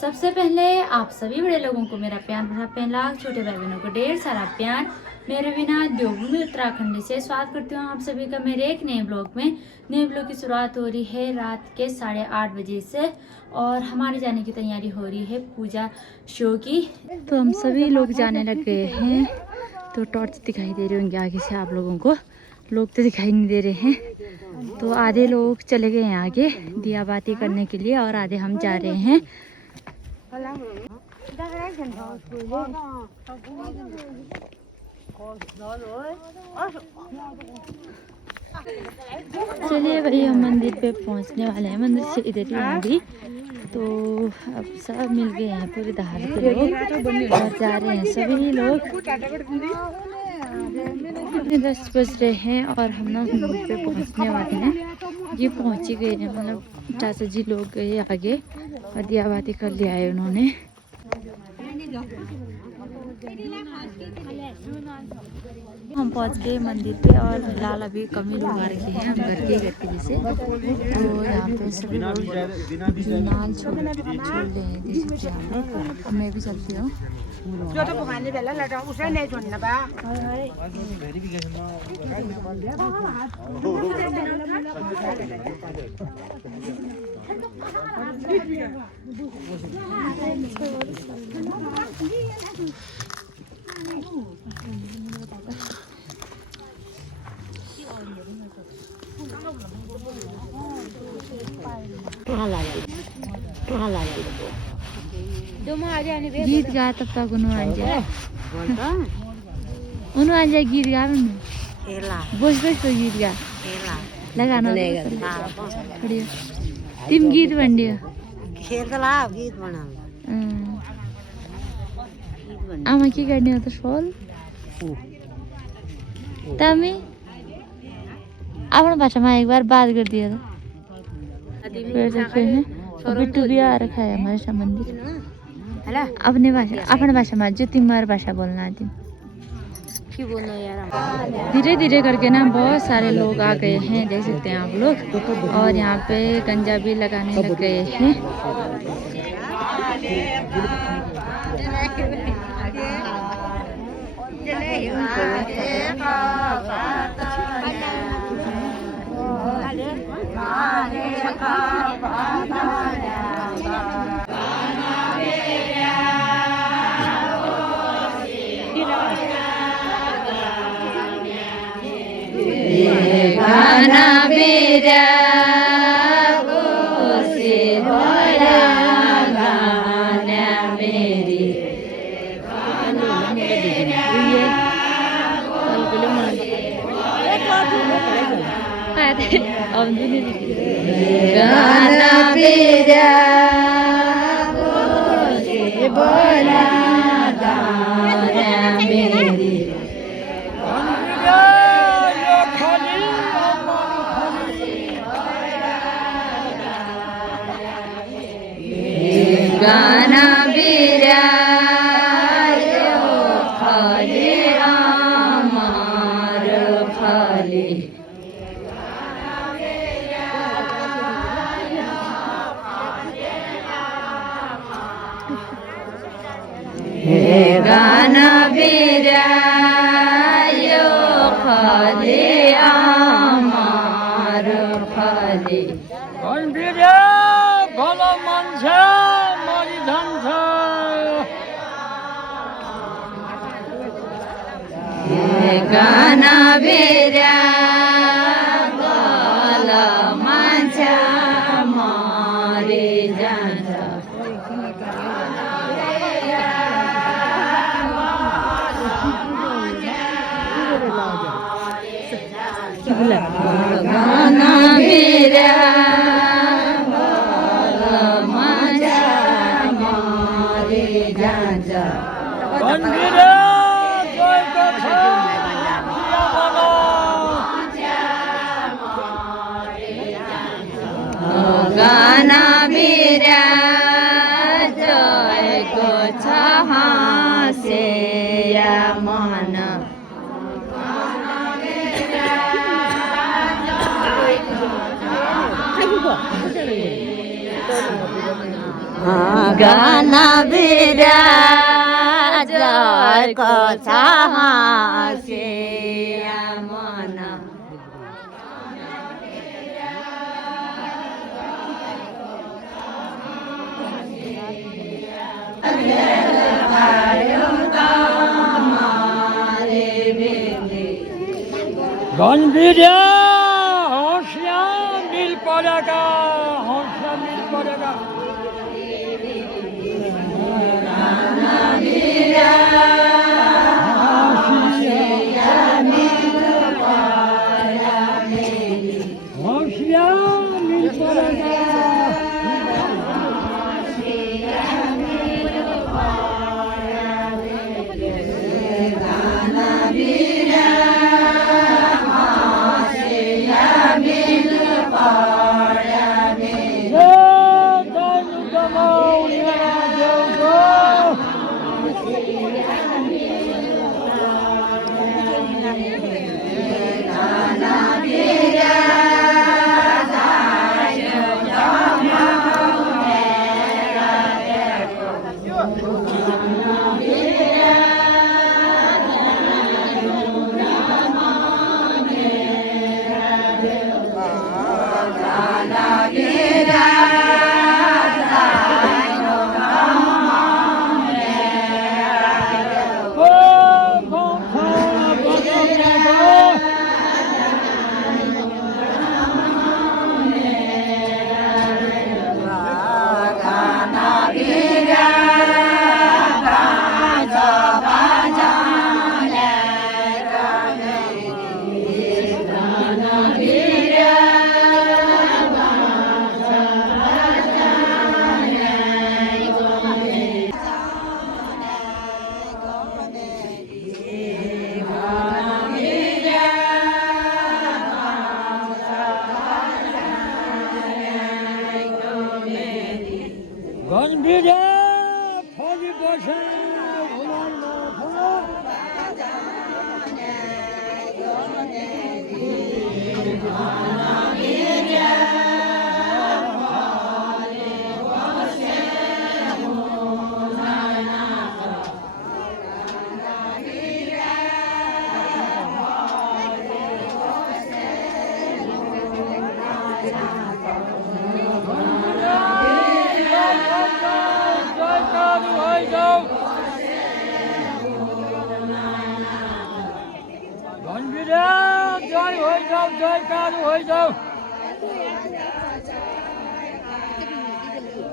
सबसे पहले आप सभी बड़े लोगों को मेरा प्यार भरा 5 लाख, छोटे भाई बहनों को ढेर सारा प्यार। मेरे बिना देवभूमि उत्तराखंड से स्वागत करती हूँ आप सभी का मेरे एक नए ब्लॉग में। नए ब्लॉग की शुरुआत हो रही है रात के 8:30 बजे से और हमारे जाने की तैयारी हो रही है पूजा शो की। तो हम सभी लोग जाने लग गए हैं। तो टॉर्च दिखाई दे रही होंगी आगे से आप लोगों को, लोग तो दिखाई नहीं दे रहे हैं। तो आधे लोग चले गए हैं आगे दिया बाती करने के लिए और आधे हम जा रहे हैं। चलिए भाई हम मंदिर पे पहुंचने वाले हैं। मंदिर से इधर ही होंगी। तो अब सब मिल गए हैं पूरे धार के लोग और जा रहे हैं सभी लोग। 10 बज रहे हैं और हम ना मंदिर पे पहुंचने वाले हैं। ये पहुंच ही गए हैं, मतलब चाचा जी लोग गए आगे और दिया बाती कर लिया है उन्होंने। हम पहुंच गए मंदिर पे और फिलहाल अभी कम ही लोग आ रखे हैं घर के जैसे। तो यहाँ पे सभी लोग नाल छोड़ रहे हैं जैसे अब मैं भी चलती हूँ। गीत गा तब तक उन्होंने गीत गा बस तो गीत गा लगाना तिम गीत बनियो आमा के गर्ने हो त सोल तमी आफ्नो भाषामा एक बार बात कर दिया था। फिर देखते हैं बिट्टू भी आ रखा है हमारे साथ मंदिर अपने भाषा में जो तुम्हारी भाषा बोलना है तुम धीरे धीरे करके ना बहुत सारे लोग आ गए हैं, देख सकते हैं आप लोग। और यहाँ पे गंजा भी लगाने लग गए हैं। गाना मेरा से भरा गाना मेरी गाना मेरा से भरा गाना मेरी गाना बेरा खाले आमार खाले गाना बेरा खाले आमार खाले भलो मन छ मरि धन छ गाना बेरा भलो मन छ मरि जान्छ। गाना बेरा गाना मेरा जयको छ हाँसे मन गाना बिराजको छ हाँसिया मन गंभीरा हौसला मिल पड़ेगा, हौसला मिल पड़ेगा। हौसला मिल पड़ेगा। गंभीरा फौजी बसे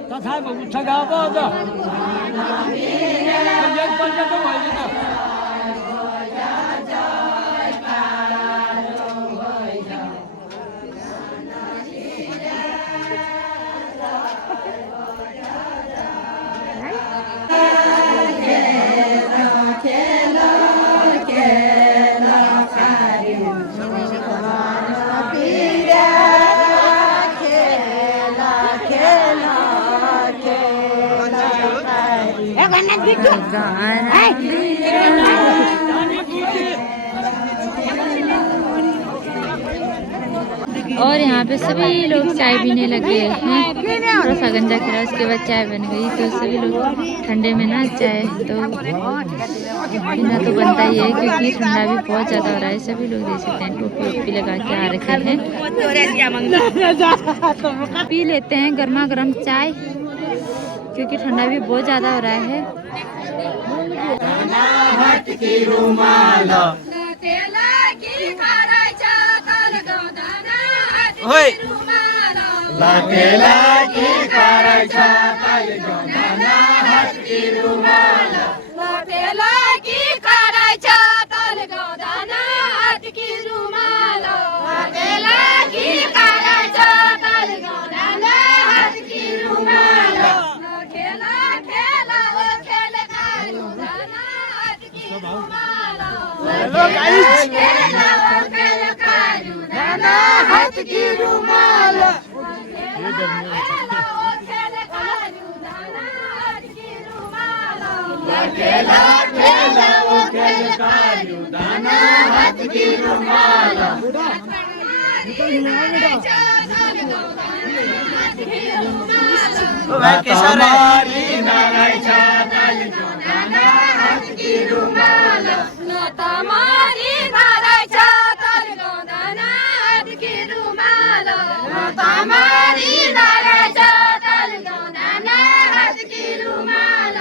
तथा उच्च गावं और यहाँ पे सभी लोग चाय पीने लगे हैं। थोड़ा सा गंजा खिला, उसके बाद चाय बन गई। तो सभी लोग ठंडे में ना चाय तो पीना तो बनता ही है, क्योंकि ठंडा भी बहुत ज़्यादा हो रहा है। सभी लोग देख सकते हैं टोपी वोपी लगा के आ रखे हैं। पी लेते हैं गर्मा गर्म चाय, क्योंकि ठंडा भी बहुत ज़्यादा हो रहा है। होय लाटेला की करायचा काल गंगाना हात की रुमाल लाटेला की करायचा काल गंगाना हात की रुमाल लाटेला की करायचा काल गंगाना हात की रुमाल खेला खेला ओ खेल काल गंगाना हात की रुमाल हेलो गाइस खेला ओ खेल काल गंगाना हात की रुमाल खेला खेला वो खेल कालू दाना हाथ की रुमाल हाथ की रुमाल તમારી નારાય છાતલ જો નાના હાથ કી રૂમાલ તમારી નારાય છાતલ ગોદાના હાથ કી રૂમાલ તમારી નારાય છાતલ ગોદાના હાથ કી રૂમાલ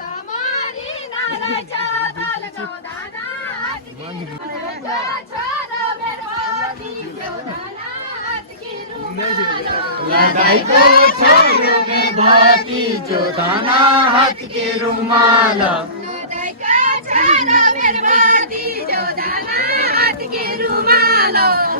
તમારી નારાય છાતલ ગોદાના હાથ કી છોરો મેરવાદી ગોદાના હાથ કી રૂમાલ લડાઈ કો છોરો में भाती जो दाना हाथ के रुमाल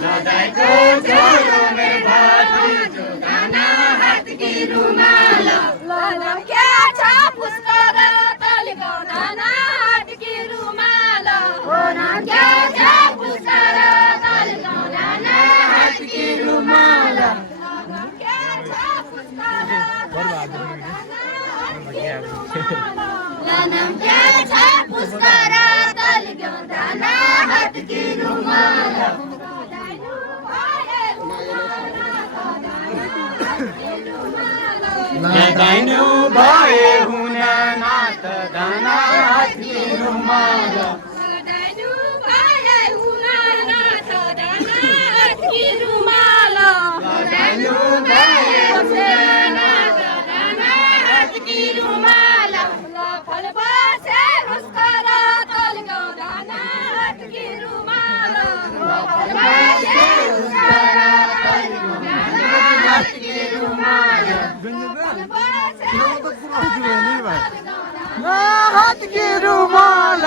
लड़ाई को छोरो में भाती जो दाना हाथ के रुमाल लालम क्या छाप उसकर तल गौदाना हाथ की रुमाल ओ नाम क्या छाप उसकर तल गौदाना हाथ की रुमाल लालम क्या छाप उसकर लालम क्या छाप उसकर तल गौदाना हाथ की रुमाल लड़ाइनु भए हुन नाथ दाना हाथ के रुमाल लड़ाइनु भए हुन नाथ दाना हाथ की रुमाल लड़ाइनु भए हुन नाथ दाना हाथ की रुमाल फल बसे उसकर तल गौदाना हाथ की रुमाल फल बसे उसकर तल गौदाना हाथ की रुमाल हाथ के रुमाल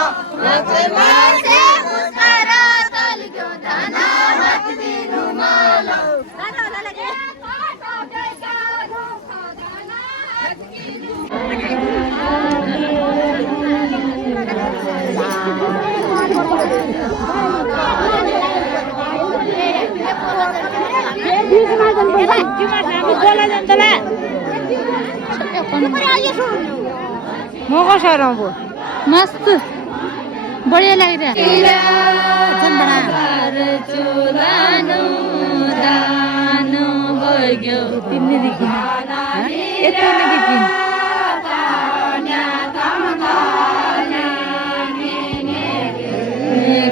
मस्त बढ़िया लग रहा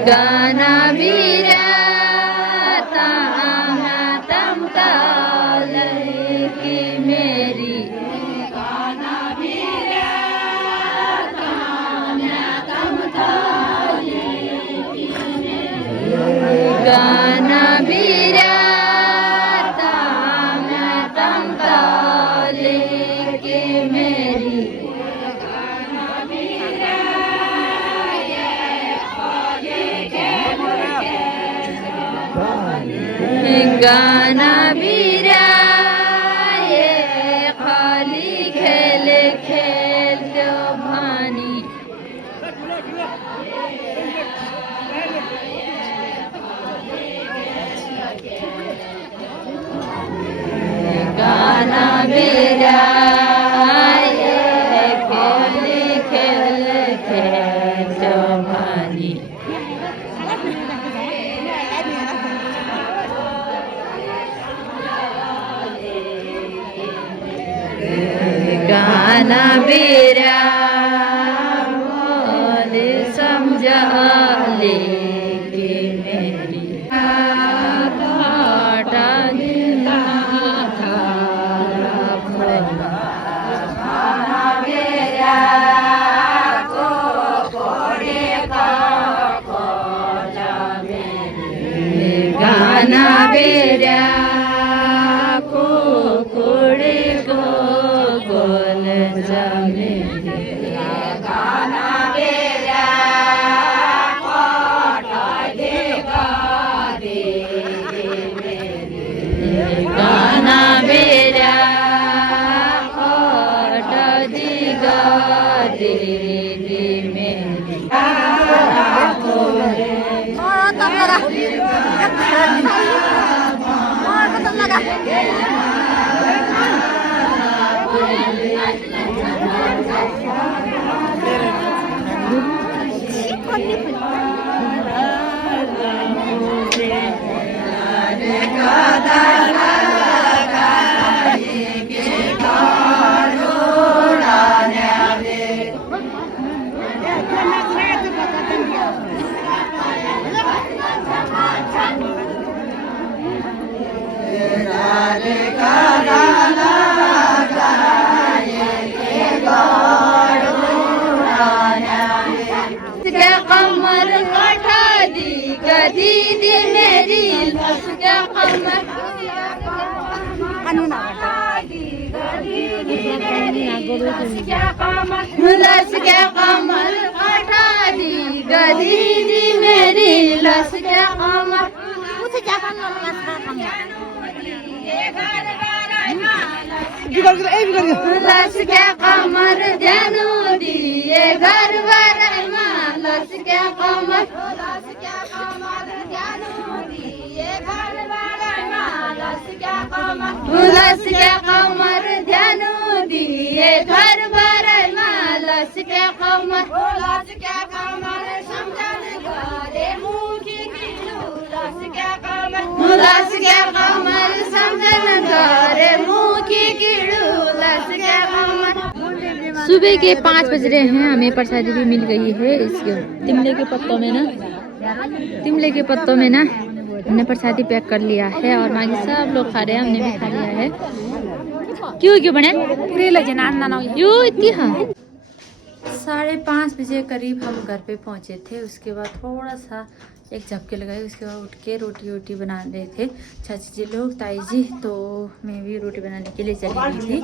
गाना बीरा तम की मेरी गाना बीरा तम ताले के मेरी गाना बीरा ये खाली खेल खेल दो भानी गाना बीरा ये खाली खेल खेल दो भानी गाना बेरा बोले समझा ले के मेरी काटा दिला था गाना बेरा को कोड़े का कोला मेरी गाना बेरा को कोड़े को गोल जाने गाना बेरा कोटा देगा दे गाना बेरा कोटा देगा दे मेरी का क्या कमर कटारी गदीदी मेरी लस क्या कमर लस क्या कमर जानो दिए घर बरैमा लस क्या कमर लस क्या कमर जानो दिए घर बरैमा लस क्या कमर समझन गरे मुखी किलो लस क्या कमर समझन गरे मुखी किलो लस क्या कमर। सुबह के 5 बज रहे हैं, हमें प्रसादी भी मिल गई है इसके तिमले के पत्तों में ना हमने प्रसादी पैक कर लिया है और बाकी सब लोग खा रहे हैं, हमने भी खा लिया है। क्यों बने क्यों इतनी? हाँ 5:30 बजे करीब हम घर पे पहुंचे थे। उसके बाद थोड़ा सा एक झपके लगाए, उसके बाद उठ के रोटी बना रहे थे चाची जी लोग, ताई जी, तो मैं भी रोटी बनाने के लिए चली गई थी।